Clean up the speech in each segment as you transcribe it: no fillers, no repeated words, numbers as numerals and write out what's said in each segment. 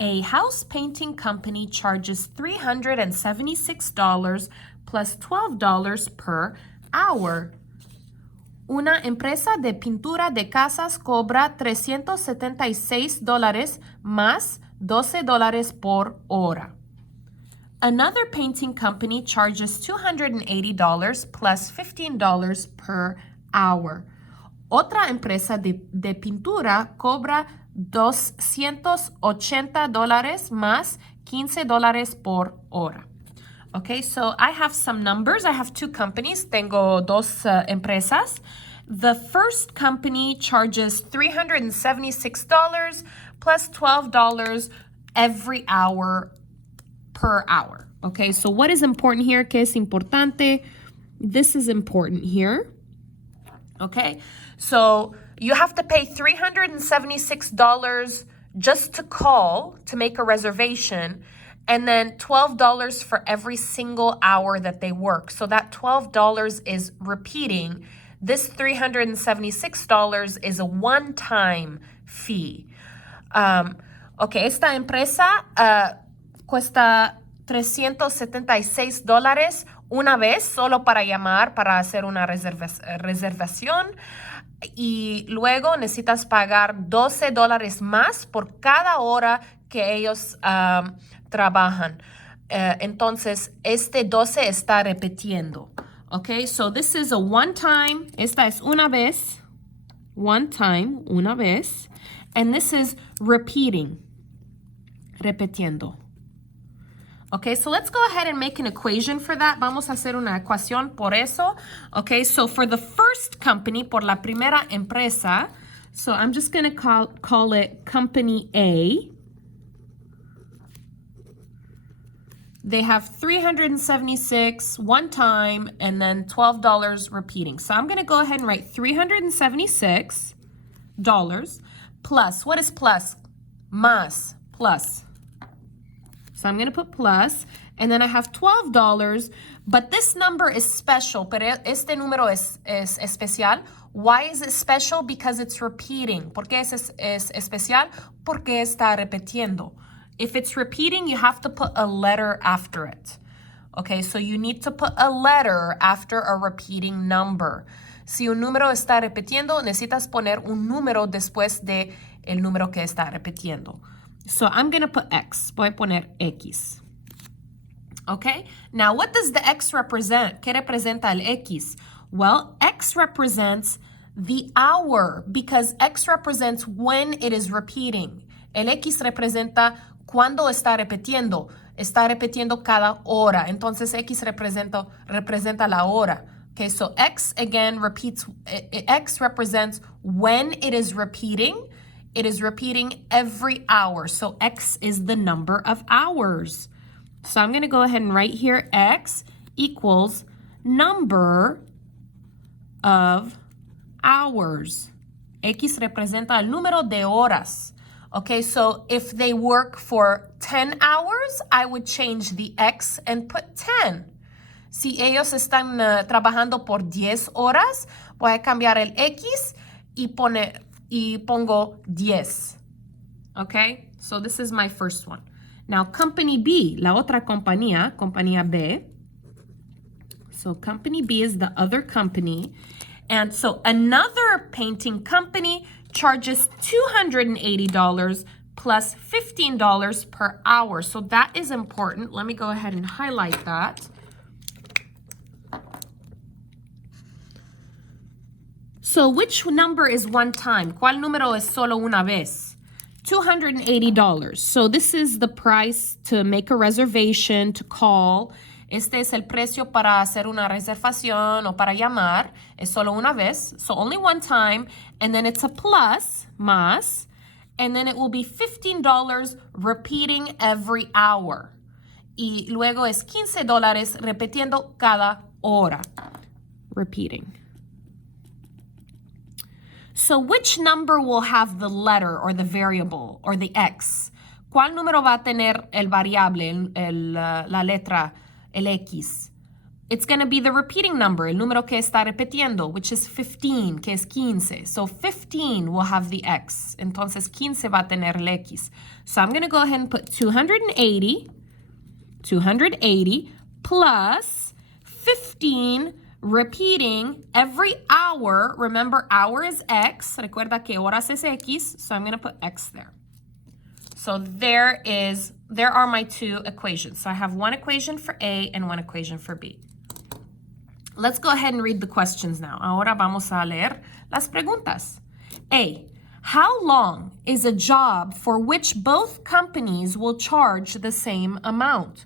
A house painting company charges $376 plus $12 per hour. Una empresa de pintura de casas cobra $376 más $12 por hora. Another painting company charges $280 plus $15 per hour. Otra empresa de pintura cobra $280 más $15 por hora. Okay, so I have some numbers. I have two companies. Tengo dos empresas. The first company charges $376 plus $12 every hour per hour. Okay, so what is important here? ¿Qué es importante? This is important here. Okay, so you have to pay $376 just to call to make a reservation, and then $12 for every single hour that they work. So that $12 is repeating. This $376 is a one-time fee. Okay, esta empresa cuesta $376 una vez solo para llamar, para hacer una reservación. Y luego necesitas pagar $12 más por cada hora que ellos trabajan. Entonces, este 12 está repitiendo. Okay, so this is a one time. Esta es una vez. One time, una vez. And this is repeating. Repitiendo. Okay, so let's go ahead and make an equation for that. Vamos a hacer una ecuación por eso. Okay, so for the first company, por la primera empresa, so I'm just going to call it Company A. They have $376 one time and then $12 repeating. So I'm going to go ahead and write $376 plus, what is plus? Más, plus. So I'm going to put plus, and then I have $12, but this number is special, pero este número es especial. Why is it special? Because it's repeating. ¿Por qué es especial? Porque está repitiendo. If it's repeating, you have to put a letter after it. Okay, so you need to put a letter after a repeating number. Si un número está repitiendo, necesitas poner un número después de el número que está repitiendo. So I'm going to put X. Voy a poner X. Okay? Now, what does the X represent? ¿Qué representa el X? Well, X represents the hour because X represents when it is repeating. El X representa cuando está repitiendo. Está repitiendo cada hora. Entonces, X representa la hora. Okay, so X again repeats. X represents when it is repeating. It is repeating every hour. So X is the number of hours. So I'm going to go ahead and write here X equals number of hours. X representa el número de horas. Okay, so if they work for 10 hours, I would change the X and put 10. Si ellos están trabajando por 10 horas, voy a cambiar el X y pongo 10. Okay, so this is my first one. Now, Company B, la otra compañía B. So Company B is the other company. And so another painting company charges $280 plus $15 per hour. So that is important. Let me go ahead and highlight that. So which number is one time? ¿Cuál número es solo una vez? $280. So this is the price to make a reservation, to call. Este es el precio para hacer una reservación o para llamar. Es solo una vez. So only one time. And then it's a plus, más. And then it will be $15 repeating every hour. Y luego es $15 repitiendo cada hora. Repeating. So which number will have the letter or the variable or the X? ¿Cuál número va a tener el variable, la letra, el X? it's going to be the repeating number, el número que está repitiendo, which is 15, que es 15. So 15 will have the x. Entonces 15 va a tener el x. So I'm going to go ahead and put 280 plus 15 repeating every hour. Remember, hour is x. Recuerda que horas es x. So I'm going to put x there. So there are my two equations. So I have one equation for A and one equation for B. Let's go ahead and read the questions now. Ahora vamos a leer las preguntas. A, how long is a job for which both companies will charge the same amount?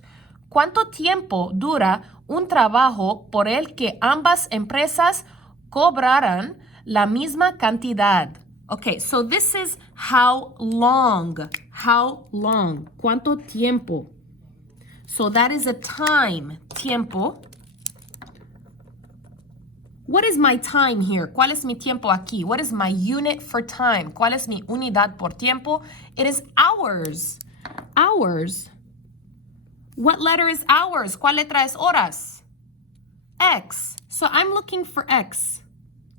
¿Cuánto tiempo dura un trabajo por el que ambas empresas cobrarán la misma cantidad? Okay, so this is how long. How long? ¿Cuánto tiempo? So that is a time. Tiempo. What is my time here? ¿Cuál es mi tiempo aquí? What is my unit for time? ¿Cuál es mi unidad por tiempo? It is hours. Hours. What letter is hours? ¿Cuál letra es horas? X. So I'm looking for X.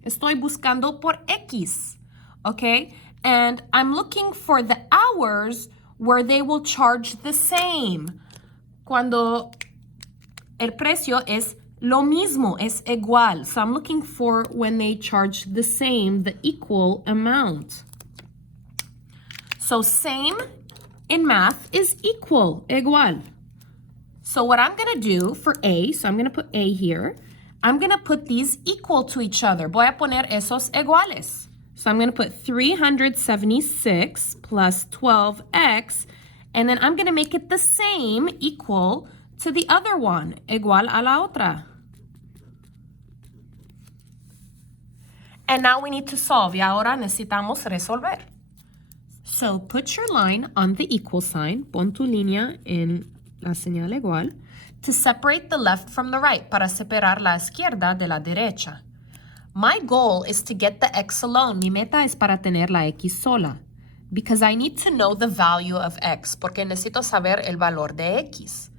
Estoy buscando por X. Okay? And I'm looking for the hours where they will charge the same. Cuando el precio es lo mismo, es igual. So I'm looking for when they charge the same, the equal amount. So same in math is equal, igual. So what I'm going to do for A, so I'm going to put A here. I'm going to put these equal to each other. Voy a poner esos iguales. So I'm going to put 376 plus 12x, and then I'm going to make it the same, equal to the other one, igual a la otra. And now we need to solve. Y ahora necesitamos resolver. So put your line on the equal sign. Pon tu línea en la señal igual. To separate the left from the right. Para separar la izquierda de la derecha. My goal is to get the x alone. Mi meta es para tener la x sola. Because I need to know the value of x. Porque necesito saber el valor de x.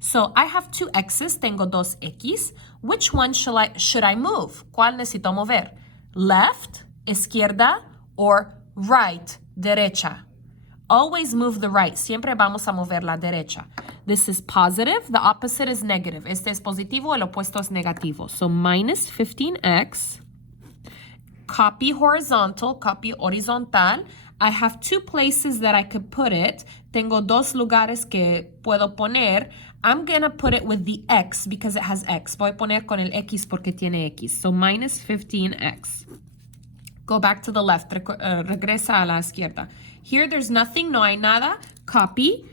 So I have two x's. Tengo dos x. Which one should I move? ¿Cuál necesito mover? Left, izquierda, or right, derecha. Always move the right. Siempre vamos a mover la derecha. This is positive. The opposite is negative. Este es positivo. El opuesto es negativo. So minus 15x. Copy horizontal. Copy horizontal. I have two places that I could put it. Tengo dos lugares que puedo poner. I'm going to put it with the x because it has x. Voy a poner con el x porque tiene x. So minus 15x. Go back to the left. Regresa a la izquierda. Here there's nothing. No hay nada. Copy.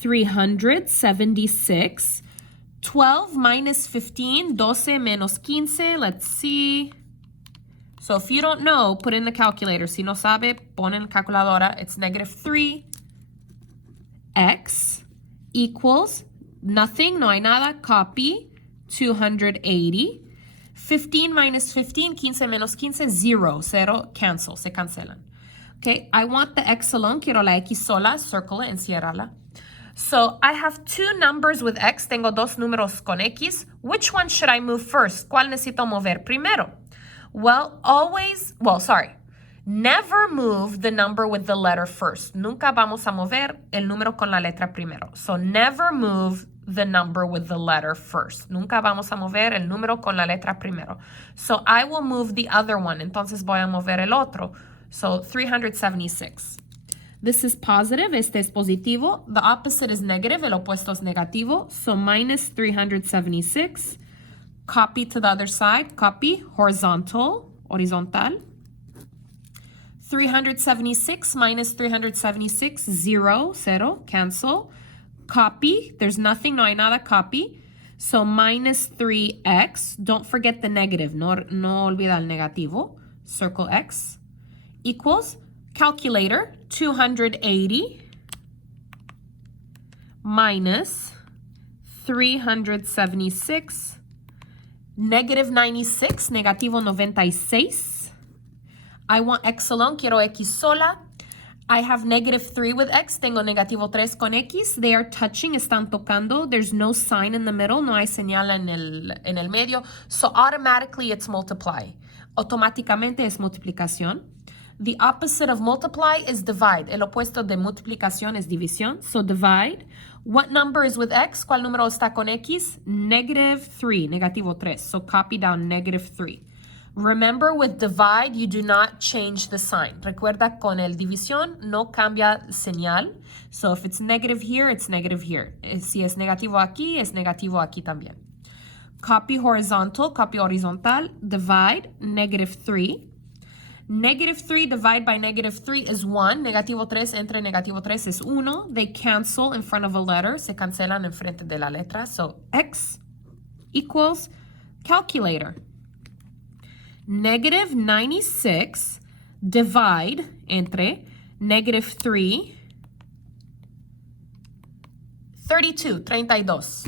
376. 12 minus 15. 12 menos 15. Let's see. So if you don't know, put in the calculator. Si no sabe, pon en calculadora. It's negative 3. X equals nothing, no hay nada, copy, 280. 15 minus 15, 15 menos 15, 0. 0, cancel, se cancelan. Okay, I want the x alone, quiero la x sola, circle it, enciérrala. So I have two numbers with x, tengo dos números con x. Which one should I move first? ¿Cuál necesito mover primero? Never move the number with the letter first. Nunca vamos a mover el número con la letra primero. So never move the number with the letter first. Nunca vamos a mover el número con la letra primero. So I will move the other one. Entonces voy a mover el otro. So 376. This is positive. Este es positivo. The opposite is negative. El opuesto es negativo. So minus 376. Copy to the other side. Copy. Horizontal. 376 minus 376, 0, 0, cancel. Copy, there's nothing, no hay nada, copy. So minus 3x, don't forget the negative, no olvida el negativo. Circle x, equals, calculator, 280 minus 376, negative 96, negativo 96. I want x alone, quiero x sola. I have -3 with x. Tengo -3 con x. They are touching, están tocando. There's no sign in the middle. No hay señal en el medio. So automatically it's multiply. Automáticamente es multiplicación. The opposite of multiply is divide. El opuesto de multiplicación es división. So divide. What number is with x? ¿Cuál número está con x? -3, -3. So copy down -3. Remember, with divide, you do not change the sign. Recuerda, con el división no cambia señal. So if it's negative here, it's negative here. Si es negativo aquí, es negativo aquí también. Copy horizontal, divide, -3. -3 divide by -3 is 1. -3 entre -3 es 1. They cancel in front of a letter. Se cancelan en frente de la letra. So x equals calculator. -96 divide entre -3, 32.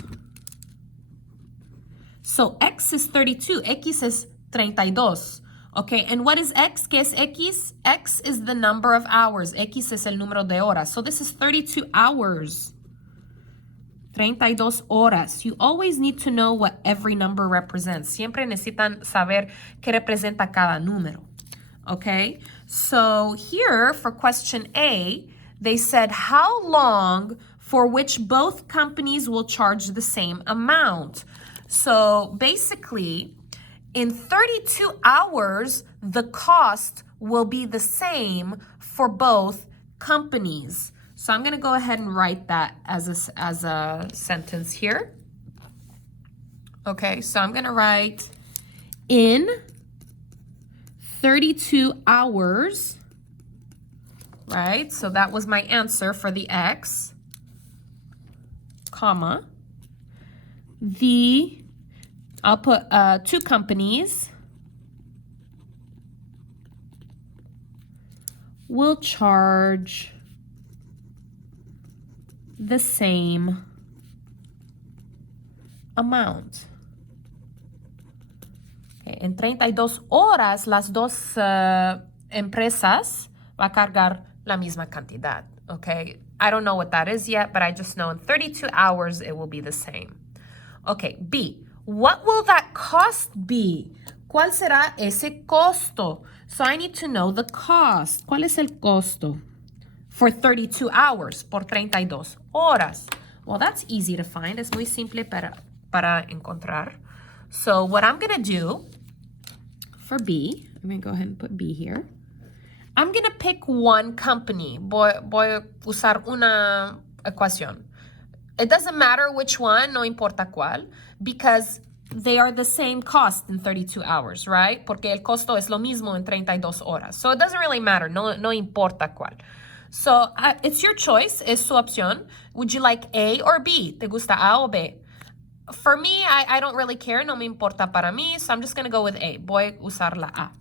So x is 32, x is 32. Okay, and what is x? ¿Qué es x? X is the number of hours. X es el número de horas. So this is 32 hours. 32 horas. You always need to know what every number represents. Siempre necesitan saber qué representa cada número. Okay? So here for question A, they said how long for which both companies will charge the same amount. So basically, in 32 hours, the cost will be the same for both companies. So I'm going to go ahead and write that as a sentence here. Okay, so I'm going to write in 32 hours, right? So that was my answer for the x, comma. I'll put two companies will charge the same amount. Okay. En 32 horas, las dos empresas va a cargar la misma cantidad. Okay, I don't know what that is yet, but I just know in 32 hours it will be the same. Okay, B. What will that cost be? ¿Cuál será ese costo? So I need to know the cost. ¿Cuál es el costo? For 32 hours, por 32 horas. Well, that's easy to find. Es muy simple para encontrar. So what I'm going to do for B, I'm going to go ahead and put B here. I'm going to pick one company. Voy a usar una ecuación. It doesn't matter which one, no importa cuál, because they are the same cost in 32 hours, right? Porque el costo es lo mismo en 32 horas. So it doesn't really matter, no importa cuál. So it's your choice, es su opción. Would you like A or B? ¿Te gusta A o B? For me, I don't really care, no me importa para mí, so I'm just going to go with A. Voy a usar la A.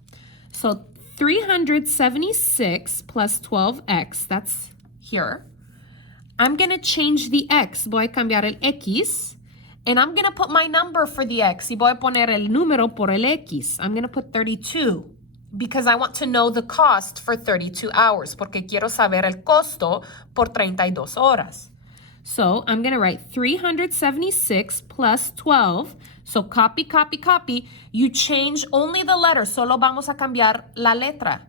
So 376 plus 12x, that's here. I'm going to change the x. Voy a cambiar el x. And I'm going to put my number for the x. Y voy a poner el número por el x. I'm going to put 32. Because I want to know the cost for 32 hours. Porque quiero saber el costo por 32 horas. So I'm going to write 376 plus 12. So copy, copy, copy. You change only the letter. Solo vamos a cambiar la letra.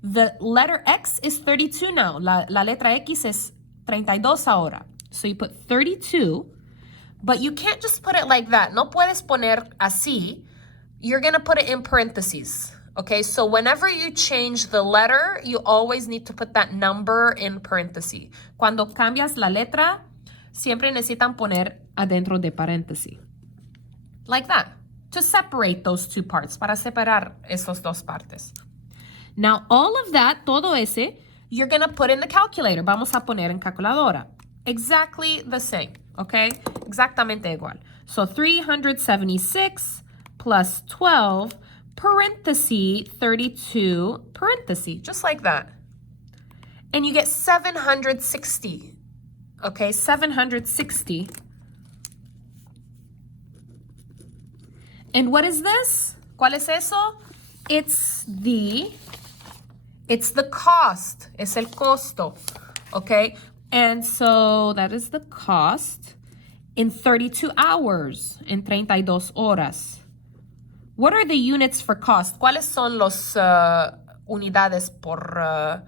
The letter x is 32 now. La letra x es 32 ahora. So you put 32. But you can't just put it like that. No puedes poner así. You're going to put it in parentheses. Okay, so whenever you change the letter, you always need to put that number in parentheses. Cuando cambias la letra, siempre necesitan poner adentro de paréntesis. Like that. To separate those two parts. Para separar esos dos partes. Now, all of that, todo ese, you're going to put in the calculator. Vamos a poner en calculadora. Exactly the same. Okay? Exactamente igual. So 376 plus 12, parenthesis, 32, parenthesis. Just like that. And you get 760. Okay? 760. And what is this? ¿Cuál es eso? It's the It's the cost. Es el costo. Okay? And so that is the cost in 32 hours, en 32 horas. What are the units for cost? ¿Cuáles son los unidades por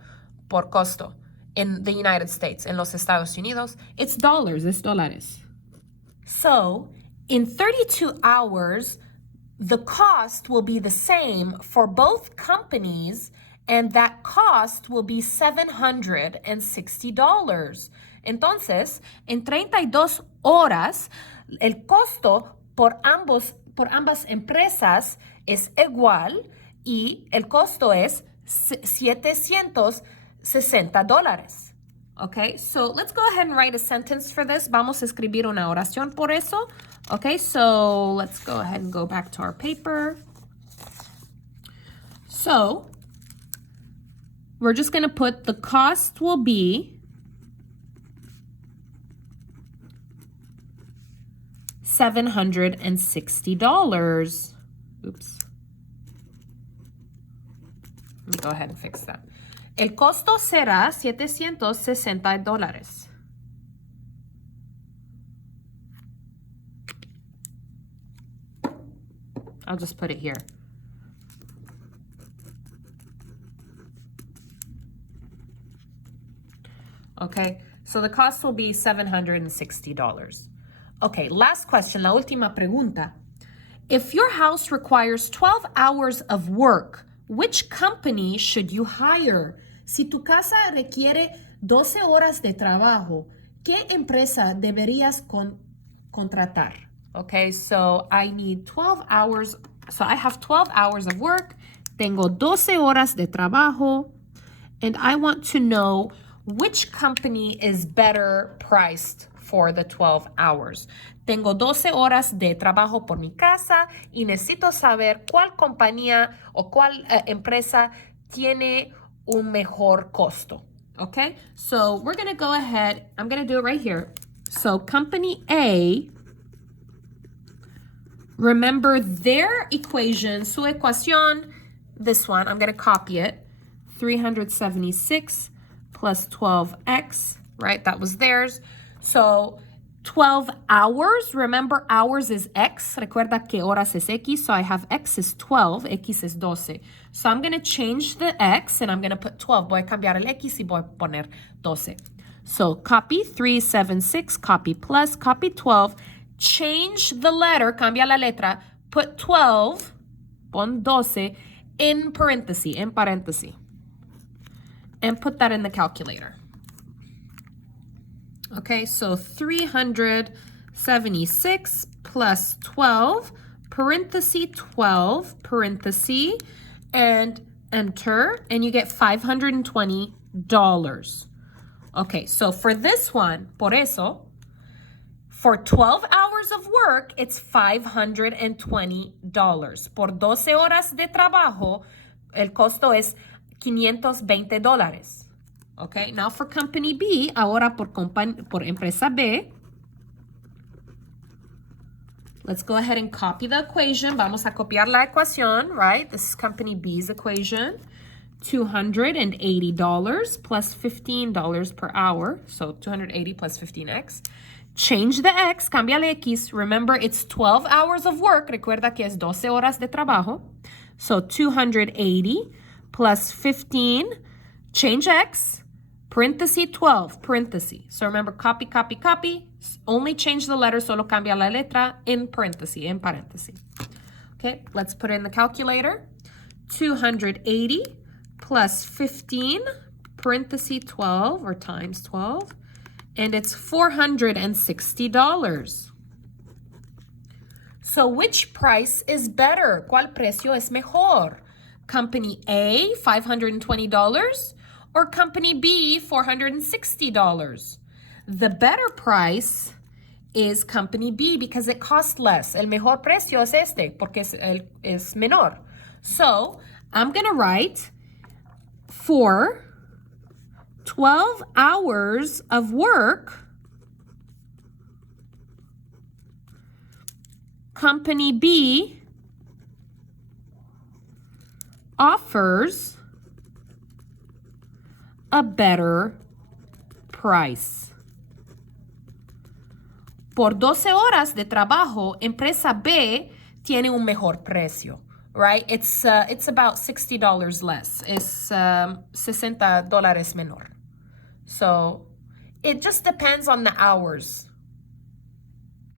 costo in the United States, en los Estados Unidos? It's dollars, es dólares. So, in 32 hours, the cost will be the same for both companies, and that cost will be $760. Entonces, en 32 horas, el costo por ambas empresas es igual y el costo es $760. Okay, so let's go ahead and write a sentence for this. Vamos a escribir una oración por eso. Okay, so let's go ahead and go back to our paper. So, we're just going to put the cost will be $760. Oops. Let me go ahead and fix that. El costo será $760. I'll just put it here. Okay, so the cost will be $760. Okay, last question, la última pregunta. If your house requires 12 hours of work, which company should you hire? Si tu casa requiere 12 horas de trabajo, ¿qué empresa deberías contratar? Okay, so I need 12 hours. So I have 12 hours of work. Tengo 12 horas de trabajo. And I want to know which company is better priced for the 12 hours. Tengo 12 horas de trabajo por mi casa y necesito saber cuál compañía o cuál empresa tiene un mejor costo. Okay, so we're going to go ahead. I'm going to do it right here. So company A, remember their equation, su ecuación, this one, I'm going to copy it. 376 plus 12x, right? That was theirs. So 12 hours, remember hours is x. Recuerda que horas es x, so I have x is 12, x is 12. So I'm going to change the x and I'm going to put 12. Voy a cambiar el x y voy a poner 12. So copy 376, copy plus, copy 12. Change the letter, cambia la letra, put 12, pon 12, in paréntesis. And put that in the calculator. Okay, so 376 plus 12, parenthesis 12, parenthesis, and enter, and you get $520. Okay, so for this one, por eso, for 12 hours of work, it's $520. Por 12 horas de trabajo, el costo es $520. Okay, now for company B, ahora por empresa B, let's go ahead and copy the equation. Vamos a copiar la ecuación, right? This is company B's equation. $280 plus $15 per hour. So 280 plus 15x. Change the x, cambia la x. Remember, it's 12 hours of work. Recuerda que es 12 horas de trabajo. So 280 plus 15, change x, parenthesis 12, parenthesis. So remember, copy, copy, copy. Only change the letter, solo cambia la letra in paréntesis. Okay, let's put it in the calculator. 280 plus 15, parenthesis 12, or times 12, and it's $460. So which price is better? ¿Cuál precio es mejor? Company A, $520, or Company B, $460? The better price is Company B because it costs less. El mejor precio es este porque es menor. So I'm going to write for 12 hours of work, Company B offers a better price. Por 12 horas de trabajo, empresa B tiene un mejor precio, right? It's about $60 less. Es $60 menor. So it just depends on the hours.